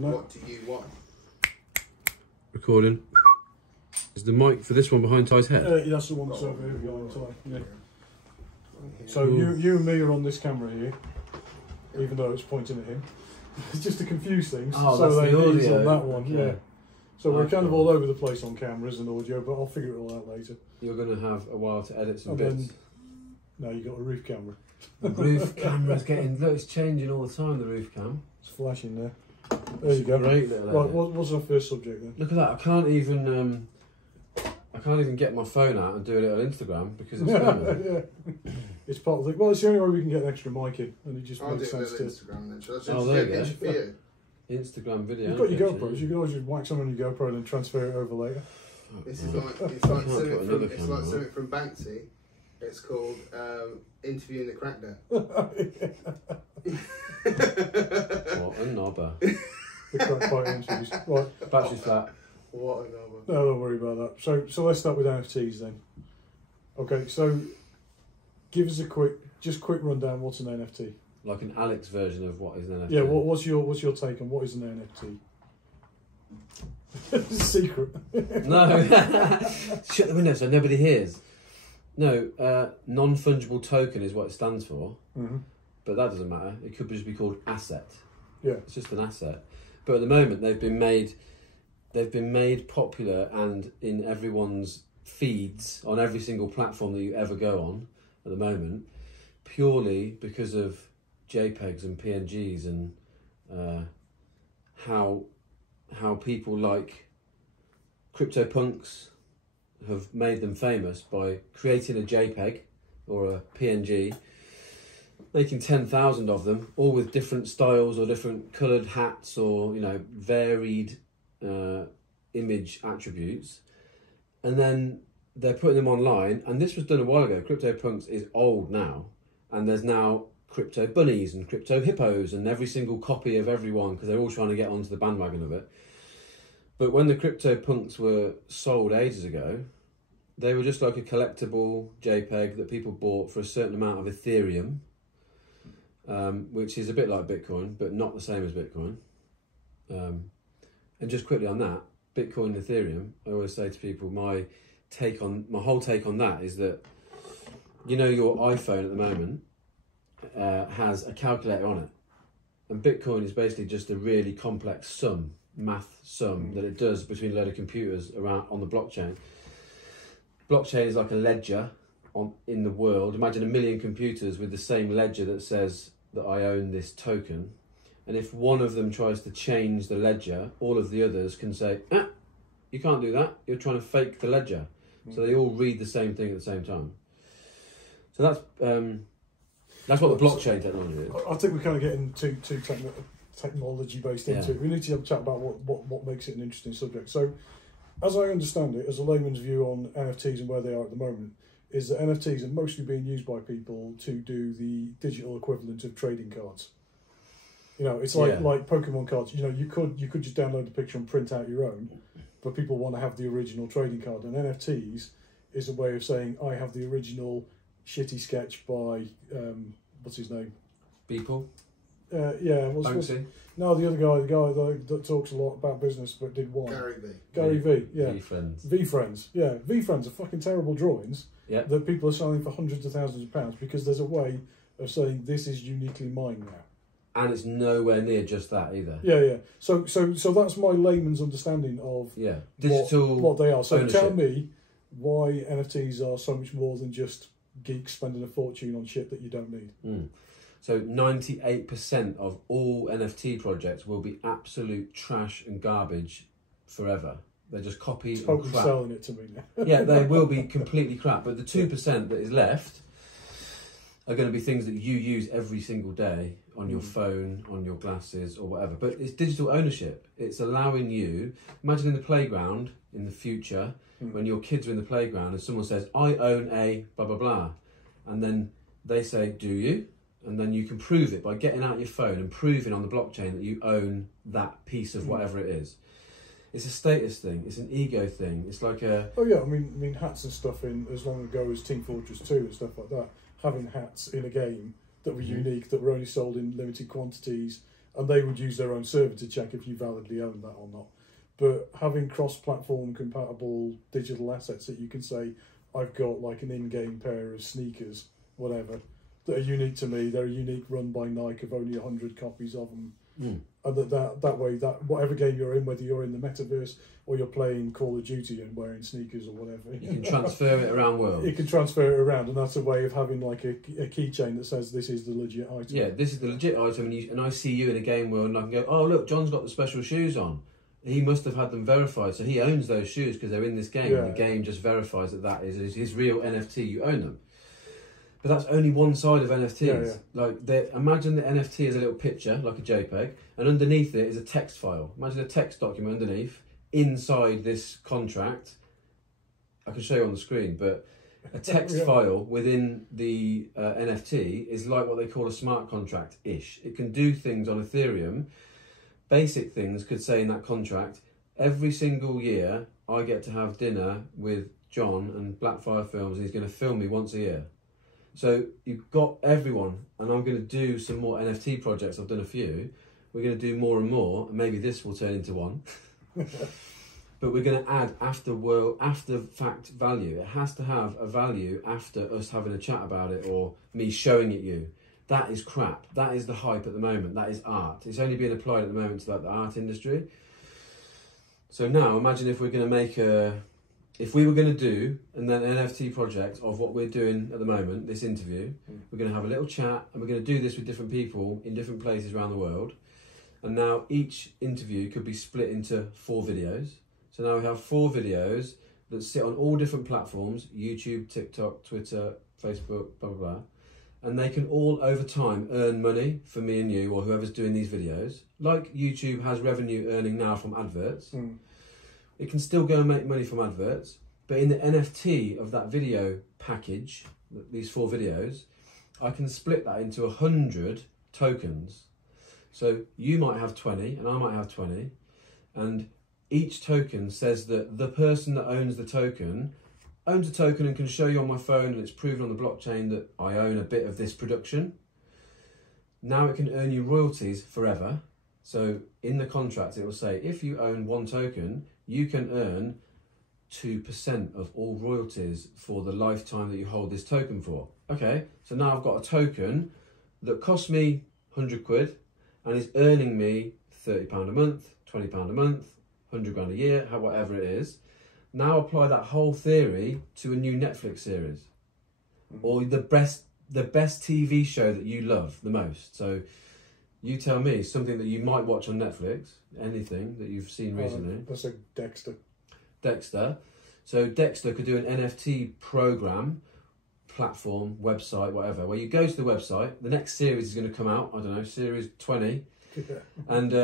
What do you want? Recording. Is the mic for this one behind Ty's head? That's the one that's over here behind Ty. Yeah. So you and me are on this camera here, even though it's pointing at him. Just to confuse things. Oh, so that's the audio. on that one, okay. yeah. So we're kind of all over the place on cameras and audio, but I'll figure it all out later. You're going to have a while to edit some And bits. then, no, you got a roof camera. The roof camera's getting... Look, it's changing all the time, the roof cam. It's flashing there. There you go. Great little Right, edit. what's our first subject then? Look at that, I can't even get my phone out and do it on Instagram because it's filming. Yeah. It's part of the... Well, it's the only way we can get an extra mic in, and it just I'll makes do a sense little to... Instagram then. Shall I just there get a you picture for you? Instagram video. You've got your picture. GoPros, you can always just whack some on your GoPro and then transfer it over later. This is like Can't something put from another camera on. something from Banksy. It's called interviewing the crack dad. What a knobber. The crack pipe interviews. Right. Battery's flat. What a number. No, don't worry about that. So let's start with NFTs then. Okay, so give us a quick rundown. What's an NFT? Like an Alex version of what is an NFT. Yeah, what's your take on what is an NFT? It's a secret. No, shut the window so nobody hears. No, non-fungible token is what it stands for, but that doesn't matter. It could just be called asset. Yeah, it's just an asset. But at the moment, they've been made popular and in everyone's feeds on every single platform that you ever go on at the moment, purely because of JPEGs and PNGs and how people like CryptoPunks have made them famous by creating a JPEG or a PNG, making 10,000 of them, all with different styles or different coloured hats or, you know, varied image attributes, and then they're putting them online. And this was done a while ago. CryptoPunks is old now, and there's now crypto bunnies and crypto hippos and every single copy of everyone because they're all trying to get onto the bandwagon of it. But when the CryptoPunks were sold ages ago, they were just like a collectible JPEG that people bought for a certain amount of Ethereum, which is a bit like Bitcoin, but not the same as Bitcoin. And just quickly on that, Bitcoin and Ethereum, I always say to people, my whole take on that is that, you know, your iPhone at the moment has a calculator on it, and Bitcoin is basically just a really complex math sum that it does between a load of computers around on the blockchain. Blockchain is like a ledger in the world. Imagine 1 million computers with the same ledger that says that I own this token, and if one of them tries to change the ledger, all of the others can say, you can't do that, you're trying to fake the ledger. So they all read the same thing at the same time. So that's what the blockchain technology is. I think we're kind of getting too technology based into it. We need to have a chat about what makes it an interesting subject. So, as I understand it, as a layman's view on NFTs and where they are at the moment, is that NFTs are mostly being used by people to do the digital equivalent of trading cards. You know, it's like Pokemon cards. You know, you could just download the picture and print out your own, but people want to have the original trading card. And NFTs is a way of saying, I have the original shitty sketch by what's his name? Beeple? Banksy? No, the other guy, the guy that talks a lot about business but did one. Gary V, yeah. V-Friends. V-Friends, yeah. V-Friends are fucking terrible drawings that people are selling for hundreds of thousands of pounds because there's a way of saying this is uniquely mine now. And it's nowhere near just that either. Yeah. So that's my layman's understanding of digital what they are. So ownership. Tell me why NFTs are so much more than just geeks spending a fortune on shit that you don't need. So 98% of all NFT projects will be absolute trash and garbage forever. They're just copy and crap. Selling it to me now. Yeah, they will be completely crap. But the 2% that is left are going to be things that you use every single day on your phone, on your glasses or whatever. But it's digital ownership. It's allowing you, imagine in the playground in the future, when your kids are in the playground and someone says, I own a blah, blah, blah. And then they say, do you? And then you can prove it by getting out your phone and proving on the blockchain that you own that piece of whatever it is. It's a status thing. It's an ego thing. It's like a... Oh yeah, I mean hats and stuff in as long ago as Team Fortress 2 and stuff like that. Having hats in a game that were unique, that were only sold in limited quantities, and they would use their own server to check if you validly own that or not. But having cross-platform compatible digital assets that you can say, I've got like an in-game pair of sneakers, whatever, that are unique to me. They're unique, run by Nike, of only 100 copies of them. And that way, that whatever game you're in, whether you're in the metaverse or you're playing Call of Duty and wearing sneakers or whatever, you can transfer it around world. You can transfer it around, and that's a way of having like a keychain that says this is the legit item. Yeah, this is the legit item, and I see you in a game world, and I can go, oh look, John's got the special shoes on. He must have had them verified, so he owns those shoes because they're in this game. And the game just verifies that is his real NFT. You own them. But that's only one side of NFTs. Like, imagine the NFT is a little picture, like a JPEG, and underneath it is a text file. Imagine a text document underneath, inside this contract. I can show you on the screen, but a text file within the NFT is like what they call a smart contract-ish. It can do things on Ethereum. Basic things could say in that contract, every single year I get to have dinner with John and Blackfire Films, and he's going to film me once a year. So you've got everyone, and I'm going to do some more NFT projects. I've done a few. We're going to do more and more, and maybe this will turn into one. But we're going to add after fact value. It has to have a value after us having a chat about it or me showing it you. That is crap. That is the hype at the moment. That is art. It's only being applied at the moment to like the art industry. So now imagine if we're going to make if we were going to do an NFT project of what we're doing at the moment, this interview, we're going to have a little chat, and we're going to do this with different people in different places around the world. And now each interview could be split into 4 videos. So now we have 4 videos that sit on all different platforms, YouTube, TikTok, Twitter, Facebook, blah, blah, blah. And they can all, over time, earn money for me and you or whoever's doing these videos. Like YouTube has revenue earning now from adverts. It can still go and make money from adverts, but in the NFT of that video package, these 4 videos, I can split that into 100 tokens. So you might have 20 and I might have 20, and each token says that the person that owns a token and can show you on my phone, and it's proven on the blockchain that I own a bit of this production. Now it can earn you royalties forever. So in the contract it will say, if you own 1 token, you can earn 2% of all royalties for the lifetime that you hold this token for. Okay, so now I've got a token that cost me 100 quid and is earning me £30 a month, £20 a month, 100 grand a year, whatever it is. Now apply that whole theory to a new Netflix series or the best TV show that you love the most. So you tell me something that you might watch on Netflix, anything that you've seen recently. That's like Dexter. Dexter. So Dexter could do an NFT program, platform, website, whatever, where you go to the website, the next series is going to come out, I don't know, series 20, and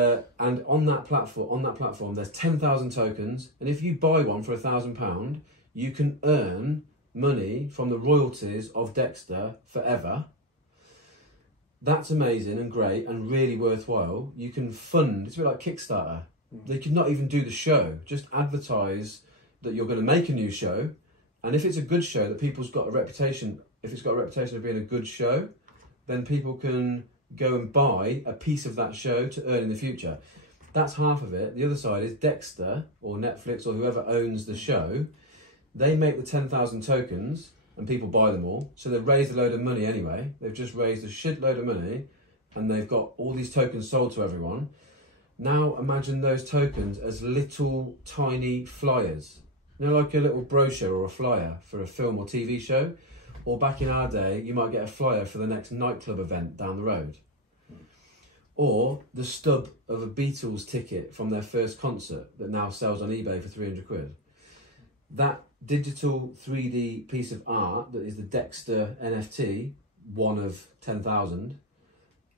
on that platform there's 10,000 tokens, and if you buy one for £1,000, you can earn money from the royalties of Dexter forever. That's amazing and great and really worthwhile. You can fund, it's a bit like Kickstarter. They could not even do the show, just advertise that you're going to make a new show, and if it's a good show that people's got a reputation, if it's got a reputation of being a good show, then people can go and buy a piece of that show to earn in the future. That's half of it. The other side is Dexter or Netflix or whoever owns the show. They make the 10,000 tokens and people buy them all. So they've raised a load of money anyway. They've just raised a shitload of money and they've got all these tokens sold to everyone. Now imagine those tokens as little tiny flyers. You know, like a little brochure or a flyer for a film or TV show. Or back in our day, you might get a flyer for the next nightclub event down the road. Or the stub of a Beatles ticket from their first concert that now sells on eBay for 300 quid. That digital 3D piece of art that is the Dexter NFT, one of 10,000,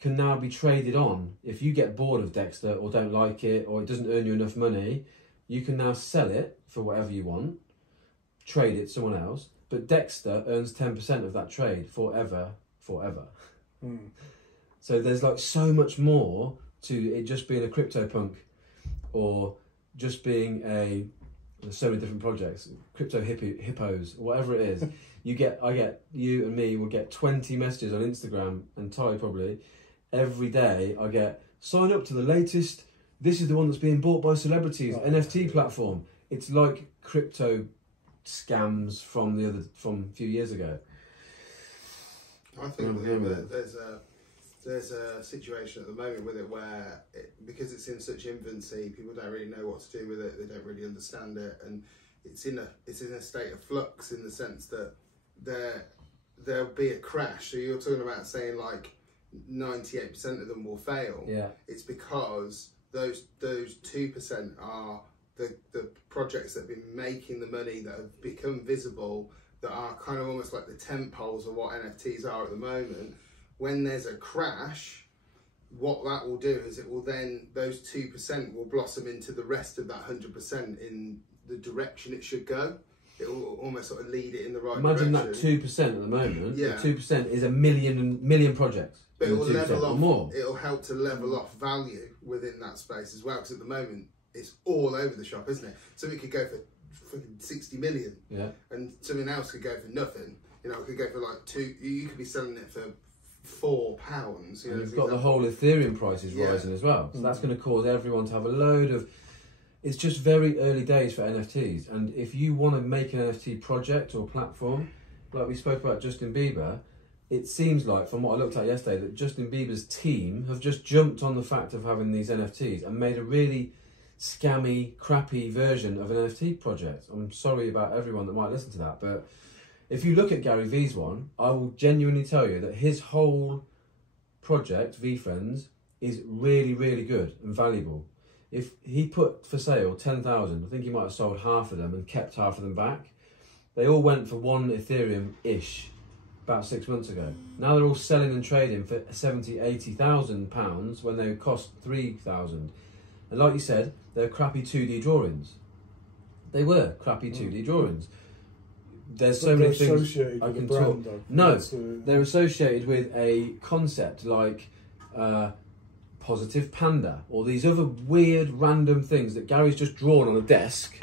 can now be traded on. If you get bored of Dexter or don't like it or it doesn't earn you enough money, you can now sell it for whatever you want, trade it to someone else, but Dexter earns 10% of that trade forever. So there's like so much more to it just being a CryptoPunk or just being there's so many different projects, crypto hippos, whatever it is. You and me will get 20 messages on Instagram, and Ty probably, every day I get sign up to the latest. This is the one that's being bought by celebrities. NFT platform. It's like crypto scams from a few years ago. I think that there's a situation at the moment with it where, because it's in such infancy, people don't really know what to do with it. They don't really understand it, and it's in a state of flux in the sense that there'll be a crash. So you're talking about saying like 98% of them will fail. Yeah. It's because those 2% are the projects that have been making the money, that have become visible, that are kind of almost like the tent poles of what NFTs are at the moment. When there's a crash, what that will do is it will then, those 2% will blossom into the rest of that 100% in the direction it should go. It will almost sort of lead it in the right direction. Imagine that 2% at the moment. Yeah. 2% is a million projects. But it will level off. More. It'll help to level off value within that space as well, because at the moment it's all over the shop, isn't it? Something could go for freaking 60 million, yeah, and something else could go for nothing. You know, it could go for like you could be selling it for £4. You know, you've got the whole Ethereum prices rising as well, so that's going to cause everyone to have a load of. It's just very early days for NFTs, and if you want to make an NFT project or platform, like we spoke about Justin Bieber, it seems like, from what I looked at yesterday, that Justin Bieber's team have just jumped on the fact of having these NFTs and made a really scammy, crappy version of an NFT project. I'm sorry about everyone that might listen to that, but if you look at Gary V's one, I will genuinely tell you that his whole project, VFriends, is really, really good and valuable. If he put for sale 10,000, I think he might have sold half of them and kept half of them back. They all went for one Ethereum-ish about 6 months ago. Now they're all selling and trading for 70,000, 80,000 pounds when they cost 3,000. And like you said, they're crappy 2D drawings. They were crappy 2D drawings. There's so many things I can talk. No, they're associated with a concept like Positive Panda, or these other weird random things that Gary's just drawn on a desk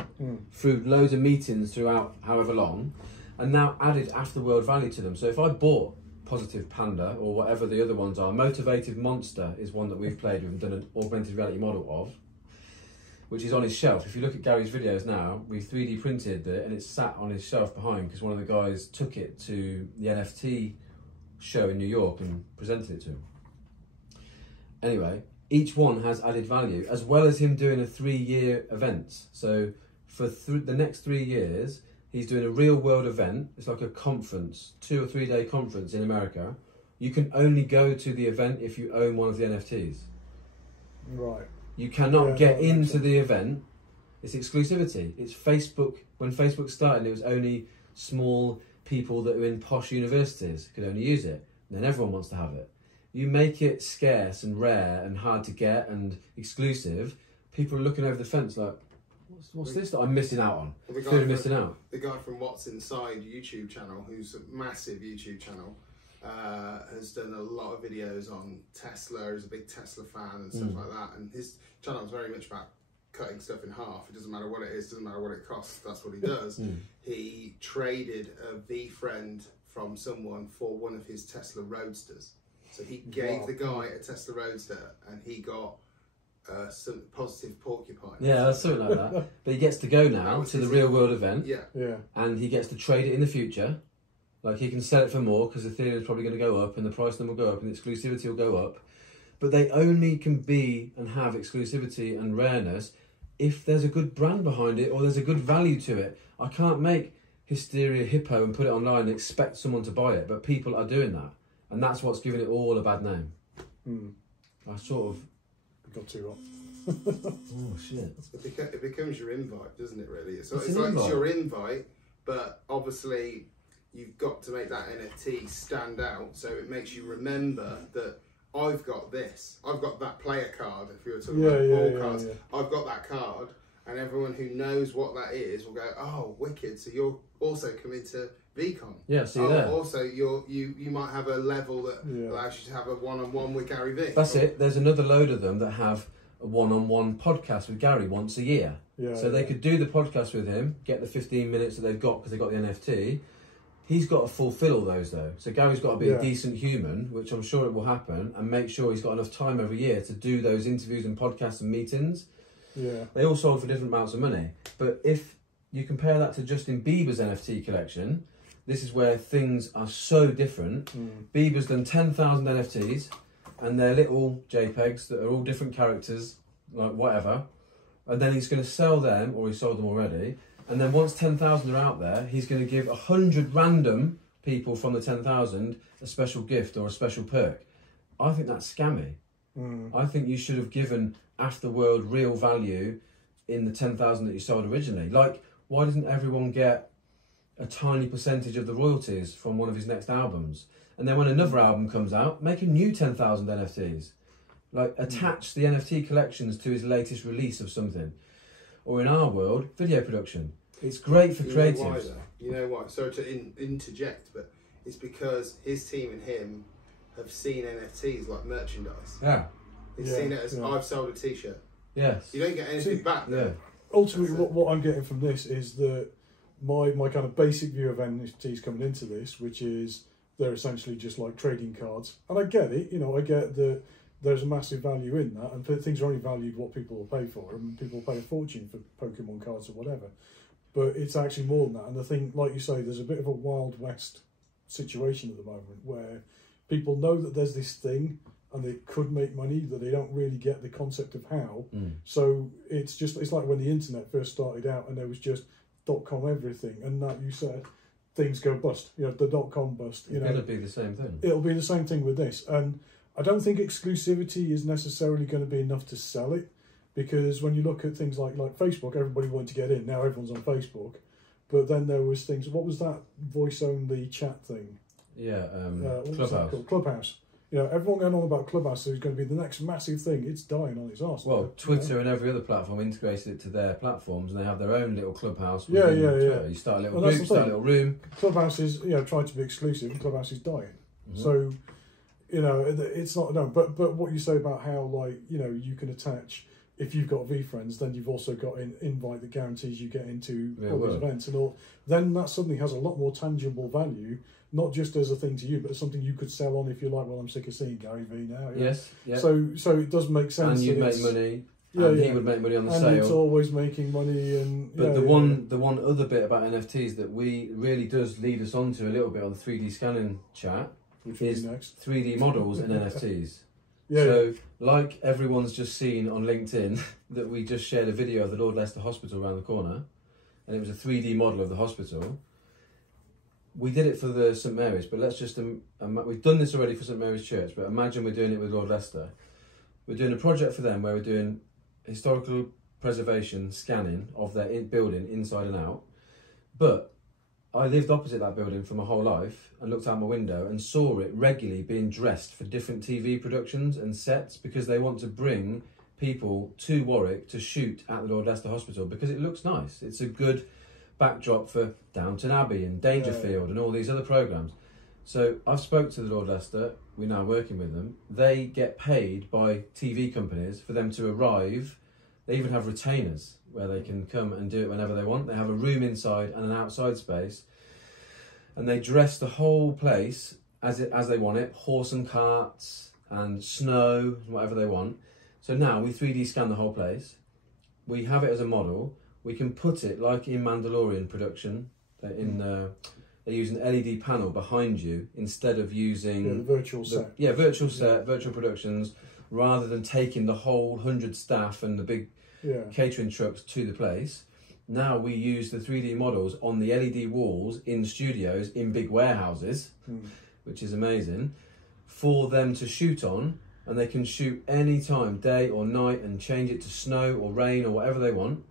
through loads of meetings throughout however long, and now added afterworld value to them. So if I bought Positive Panda, or whatever the other ones are, Motivated Monster is one that we've played with and done an augmented reality model of, which is on his shelf. If you look at Gary's videos now, we've 3D printed it and it's sat on his shelf behind because one of the guys took it to the NFT show in New York and presented it to him. Anyway, each one has added value, as well as him doing a 3-year event. So for the next 3 years, he's doing a real world event. It's like a conference, 2 or 3 day conference in America. You can only go to the event if you own one of the NFTs. Right. You cannot get into the event. It's exclusivity. It's Facebook. When Facebook started, it was only small people that were in posh universities could only use it. And then everyone wants to have it. You make it scarce and rare and hard to get and exclusive, people are looking over the fence like, what's this that I'm missing out on? Missing out. The guy from What's Inside YouTube channel, who's a massive YouTube channel, has done a lot of videos on Tesla. He's a big Tesla fan and stuff like that. And his channel is very much about cutting stuff in half. It doesn't matter what it is, doesn't matter what it costs, that's what he does. He traded a VFriend from someone for one of his Tesla Roadsters. So he gave the guy a Tesla Roadster and he got some positive porcupine. Yeah, that's something like that. But he gets to go now to the real world event. Yeah. And he gets to trade it in the future. Like he can sell it for more because Ethereum is probably going to go up and the price of them will go up and the exclusivity will go up. But they only can be and have exclusivity and rareness if there's a good brand behind it or there's a good value to it. I can't make Hysteria Hippo and put it online and expect someone to buy it, but people are doing that. And that's what's giving it all a bad name. I sort of... got too hot. Oh, shit. It becomes your invite, doesn't it, really? It's like it's your invite, but obviously you've got to make that NFT stand out, so it makes you remember that I've got this. I've got that player card, if you were talking about ball cards. I've got that card, and everyone who knows what that is will go, oh, wicked, so you're also coming to VCon. Yeah, see there. Also, you might have a level that allows you to have a one-on-one with Gary V. That's it. There's another load of them that have a one-on-one podcast with Gary once a year. So they could do the podcast with him, get the 15 minutes that they've got because they got the NFT, He's got to fulfil all those though. So Gary's got to be Yeah. a decent human, which I'm sure it will happen, and make sure he's got enough time every year to do those interviews and podcasts and meetings. Yeah. They all sold for different amounts of money. But if you compare that to Justin Bieber's NFT collection, this is where things are so different. Bieber's done 10,000 NFTs, and they're little JPEGs that are all different characters, like whatever. And then he's going to sell them, or he sold them already. And then once 10,000 are out there, he's going to give 100 random people from the 10,000 a special gift or a special perk. I think that's scammy. I think you should have given Afterworld real value in the 10,000 that you sold originally. Like, why doesn't everyone get a tiny percentage of the royalties from one of his next albums? And then when another album comes out, make a new 10,000 NFTs. Like, attach the NFT collections to his latest release of something. Or in our world, video production. It's great for creatives. You know why, though? You know why? Sorry to interject, but it's because his team and him have seen NFTs like merchandise. Yeah. They've seen it as, I've sold a t-shirt. Yes. You don't get anything back there. Yeah. Ultimately, what I'm getting from this is that my kind of basic view of NFTs coming into this, which is they're essentially just like trading cards. And I get it, I get that there's a massive value in that, and things are only valued what people will pay for, and people will pay a fortune for Pokemon cards or whatever. But it's actually more than that. And the thing, like you say, there's a bit of a Wild West situation at the moment where people know that there's this thing and they could make money, that they don't really get the concept of how. So it's like when the internet first started out and there was just .com everything, and that you said things go bust, the .com bust. It'll be the same thing. It'll be the same thing with this. And I don't think exclusivity is necessarily going to be enough to sell it, because when you look at things like Facebook, everybody wanted to get in. Now everyone's on Facebook. But then there was things, what was that voice-only chat thing? Yeah, what was that Clubhouse. called? Clubhouse. Everyone going on about Clubhouse, so it's going to be the next massive thing. It's dying on its arse. Well, Twitter and every other platform integrated it to their platforms, and they have their own little Clubhouse. Yeah. You start a little group, start a little room. Clubhouse is, trying to be exclusive, and Clubhouse is dying. So, it's not, no, but what you say about how, you can attach, if you've got V-Friends, then you've also got an invite that guarantees you get into all these events and all. Then that suddenly has a lot more tangible value, not just as a thing to you, but as something you could sell on if you're like, well, I'm sick of seeing Gary V now. Yes. So it does make sense. And you'd make money. Yeah, and he would make money on the and sale. it's always making money. But the one other bit about NFTs that we really does lead us on to a little bit on the 3D scanning chat is next. 3D models and NFTs. Yeah. So, like everyone's just seen on LinkedIn, that we just shared a video of the Lord Leicester Hospital around the corner, and it was a 3D model of the hospital. We did it for the St Mary's, but let's just, we've done this already for St Mary's Church, but imagine we're doing it with Lord Leicester. We're doing a project for them where we're doing historical preservation scanning of their building inside and out. But I lived opposite that building for my whole life and looked out my window and saw it regularly being dressed for different TV productions and sets, because they want to bring people to Warwick to shoot at the Lord Leicester Hospital because it looks nice. It's a good backdrop for Downton Abbey and Dangerfield and all these other programmes. So I've spoke to the Lord Leicester, we're now working with them. They get paid by TV companies for them to arrive. They even have retainers where they can come and do it whenever they want. They have a room inside and an outside space, and they dress the whole place as they want it, horse and carts and snow, whatever they want. So now we 3D scan the whole place. We have it as a model. We can put it like in Mandalorian production. They use an LED panel behind you instead of using the virtual set. Yeah, virtual set, virtual productions, rather than taking the whole 100 staff and the big catering trucks to the place. Now we use the 3D models on the LED walls in studios in big warehouses, which is amazing, for them to shoot on, and they can shoot any time, day or night, and change it to snow or rain or whatever they want.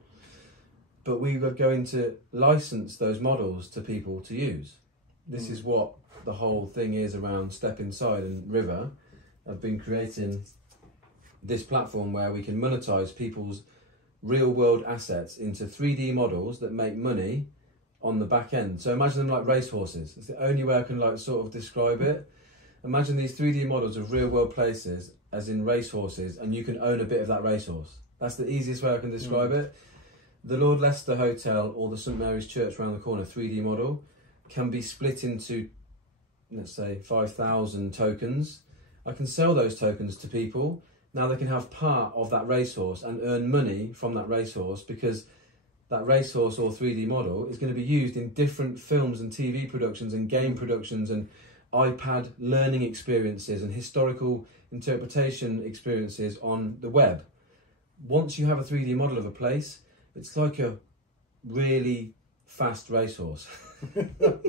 But we are going to license those models to people to use. This is what the whole thing is around Step Inside and River. I've been creating this platform where we can monetize people's real world assets into 3D models that make money on the back end. So imagine them like racehorses. It's the only way I can sort of describe it. Imagine these 3D models of real world places as in racehorses, and you can own a bit of that racehorse. That's the easiest way I can describe it. The Lord Leicester Hotel or the St Mary's Church around the corner 3D model, can be split into, let's say, 5,000 tokens. I can sell those tokens to people. Now they can have part of that racehorse and earn money from that racehorse, because that racehorse or 3D model is going to be used in different films and TV productions and game productions and iPad learning experiences and historical interpretation experiences on the web. Once you have a 3D model of a place, it's like a really fast racehorse. No,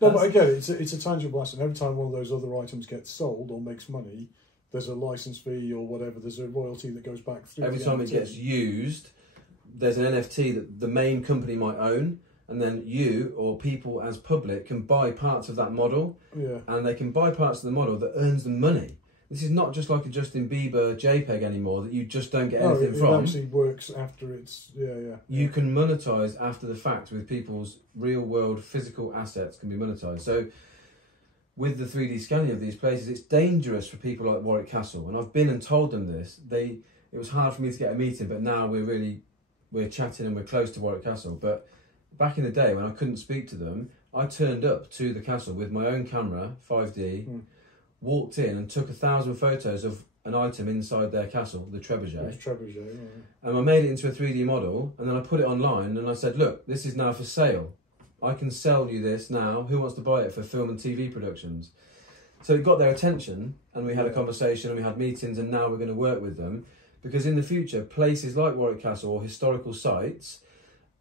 but I get it. It's a tangible asset. Every time one of those other items gets sold or makes money, there's a license fee or whatever. There's a royalty that goes back through. Every time it gets used, there's an NFT that the main company might own, and then you or people as public can buy parts of that model, and they can buy parts of the model that earns them money. This is not just like a Justin Bieber JPEG anymore that you just don't get anything from. It actually works after it's, You can monetize after the fact with people's real world physical assets can be monetized. So with the 3D scanning of these places, it's dangerous for people like Warwick Castle. And I've been and told them this. It was hard for me to get a meeting, but now we're chatting and we're close to Warwick Castle. But back in the day when I couldn't speak to them, I turned up to the castle with my own camera, 5D, walked in and took 1,000 photos of an item inside their castle, the trebuchet. And I made it into a 3D model, and then I put it online and I said, look, this is now for sale. I can sell you this now. Who wants to buy it for film and TV productions? So it got their attention, and we had a conversation and we had meetings, and now we're going to work with them, because in the future, places like Warwick Castle or historical sites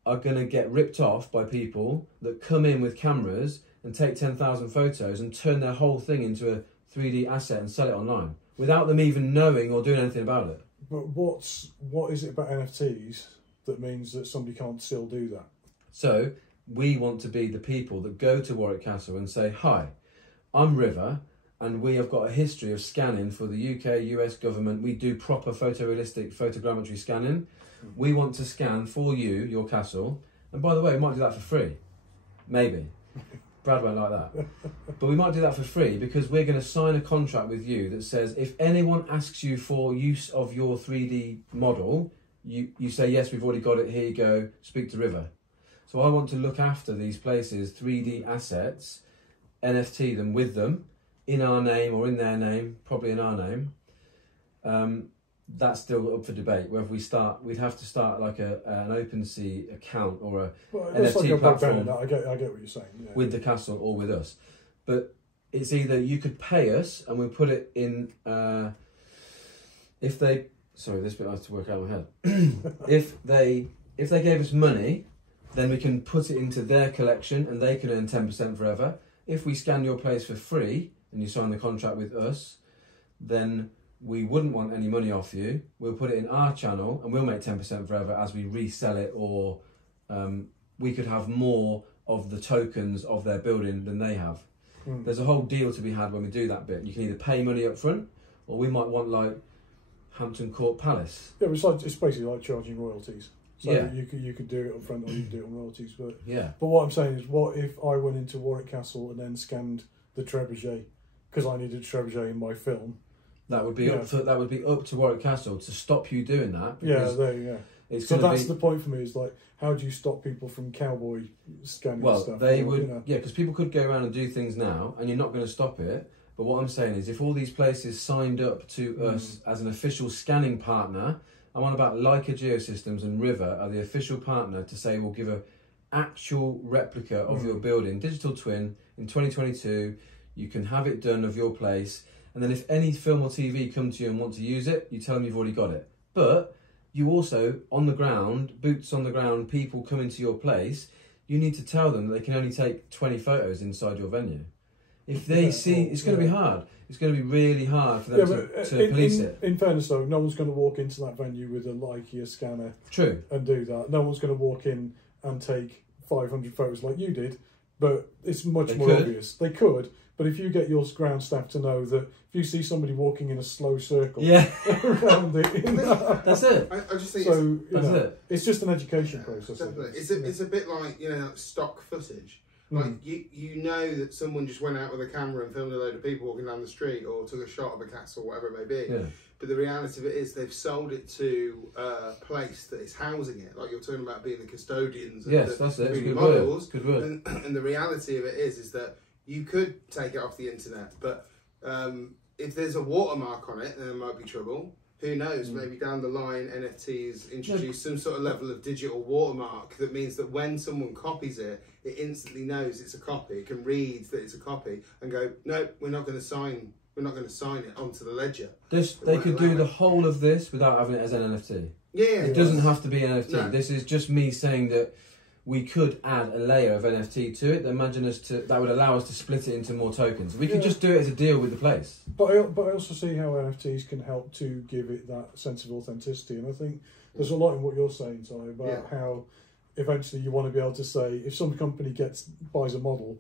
are going to get ripped off by people that come in with cameras and take 10,000 photos and turn their whole thing into a 3D asset and sell it online without them even knowing or doing anything about it. But what is it about NFTs that means that somebody can't still do that? So we want to be the people that go to Warwick Castle and say, hi, I'm River, and we have got a history of scanning for the UK, US government. We do proper photorealistic photogrammetry scanning. We want to scan for you, your castle. And by the way, we might do that for free. Maybe. Brad won't like that. But we might do that for free, because we're going to sign a contract with you that says if anyone asks you for use of your 3D model, you say, yes, we've already got it, here you go, speak to River. So I want to look after these places, 3D assets, NFT them with them, in our name or in their name, probably in our name. That's still up for debate. Whether we'd have to start like an OpenSea account or NFT platform. I get what you're saying. Yeah. With the castle or with us, but it's either you could pay us and we'll put it in. This bit I have to work out in my head. if they gave us money, then we can put it into their collection and they can earn 10% forever. If we scan your place for free and you sign the contract with us, then we wouldn't want any money off you. We'll put it in our channel and we'll make 10% forever as we resell it, or we could have more of the tokens of their building than they have. There's a whole deal to be had when we do that bit. You can either pay money up front, or we might want like Hampton Court Palace. Yeah, it's basically like charging royalties. So you could do it up front or you could do it on royalties. But what I'm saying is, what if I went into Warwick Castle and then scanned the trebuchet because I needed a trebuchet in my film? That would be up to Warwick Castle to stop you doing that. So that's the point for me, is like, how do you stop people from cowboy scanning stuff? Well, they would, because people could go around and do things now, and you're not going to stop it. But what I'm saying is, if all these places signed up to us as an official scanning partner, I'm on about Leica Geosystems and River are the official partner to say we'll give an actual replica of your building, digital twin, in 2022. You can have it done of your place. And then if any film or TV come to you and want to use it, you tell them you've already got it. But you also, on the ground, boots on the ground, people coming to your place, you need to tell them that they can only take 20 photos inside your venue. If they see, it's going to be hard. It's going to be really hard for them to police it. In fairness though, no one's going to walk into that venue with a Leica scanner. True. And do that. No one's going to walk in and take 500 photos like you did, but it's much more obvious. They could. But if you get your ground staff to know that if you see somebody walking in a slow circle around it, that's it. I just think it's just an education process. It's a bit like stock footage. Like you know that someone just went out with a camera and filmed a load of people walking down the street, or took a shot of a castle, whatever it may be. But the reality of it is they've sold it to a place that is housing it. Like you're talking about being the custodians of Yes, the that's it. It's 3D good models. word. Good word. And the reality of it is that you could take it off the internet, but if there's a watermark on it, then there might be trouble. Who knows? Maybe down the line, NFTs introduce some sort of level of digital watermark that means that when someone copies it, it instantly knows it's a copy. It can read that it's a copy and go, no, we're not going to sign it onto the ledger. They could do the whole of this without having it as an NFT. Yeah, it doesn't have to be an NFT. No. This is just me saying that we could add a layer of NFT to it. That would allow us to split it into more tokens. We could just do it as a deal with the place. But I also see how NFTs can help to give it that sense of authenticity, and I think there's a lot in what you're saying, Ty, about how eventually you want to be able to say if some company buys a model,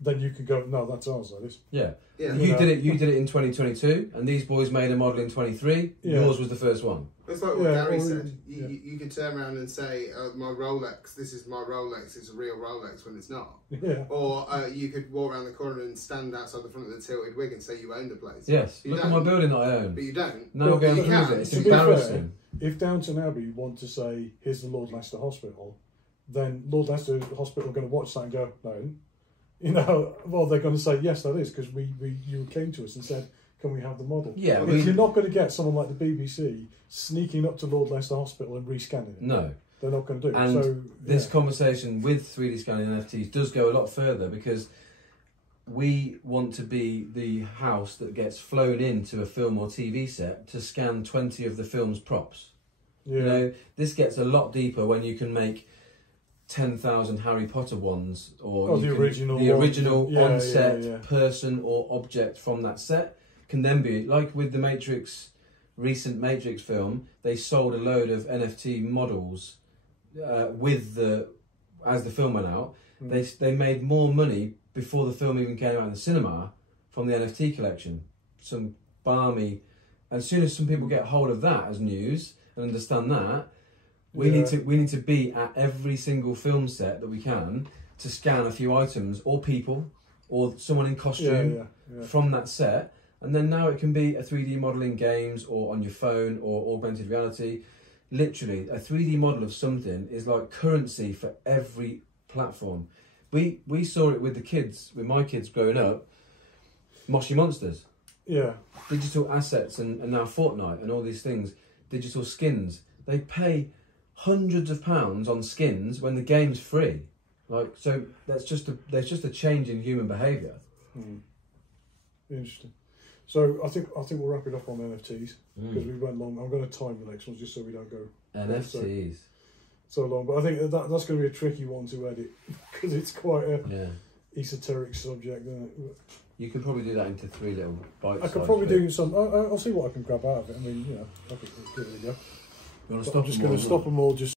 then you can go, no, that's ours, that is. Yeah. You did it in 2022, and these boys made a model in 23. Yours was the first one. It's like what Gary said. You could turn around and say, my Rolex, this is my Rolex, it's a real Rolex when it's not. Yeah. Or you could walk around the corner and stand outside the front of the Tilted Wig and say you own the place. Yes. Look at my building that I own. But you don't. No, I'm going to prove it. It's embarrassing. If Downton Abbey want to say, here's the Lord Leicester Hospital, then Lord Leicester Hospital are going to watch that and go, no. You know, well, they're going to say, yes, that is, because you came to us and said, can we have the model? Yeah. If you're not going to get someone like the BBC sneaking up to Lord Leicester Hospital and rescanning it. No. They're not going to do it. And so, this conversation with 3D scanning NFTs does go a lot further, because we want to be the house that gets flown into a film or TV set to scan 20 of the film's props. Yeah. You know, this gets a lot deeper when you can make 10,000 Harry Potter ones, or the original on-set person or object from that set can then be, like with the recent Matrix film, they sold a load of NFT models as the film went out. They made more money before the film even came out in the cinema from the NFT collection. Some balmy, as soon as some people get hold of that as news and understand that, we need to be at every single film set that we can to scan a few items or people or someone in costume from that set, and then now it can be a 3D model in games or on your phone or augmented reality. Literally, a 3D model of something is like currency for every platform. We saw it with my kids growing up. Moshi Monsters, digital assets, and now Fortnite and all these things, digital skins. They pay hundreds of pounds on skins when the game's free. So there's just a change in human behaviour. Interesting. So I think we'll wrap it up on NFTs because we went long. I'm going to time the next one just so we don't go NFTs so long. But I think that's going to be a tricky one to edit because it's quite a esoteric subject, isn't it? You can probably do that into 3 little bites. I could probably do some. I'll see what I can grab out of it. I mean, I could give it a go. You want to stop I'm just going to stop them all. Just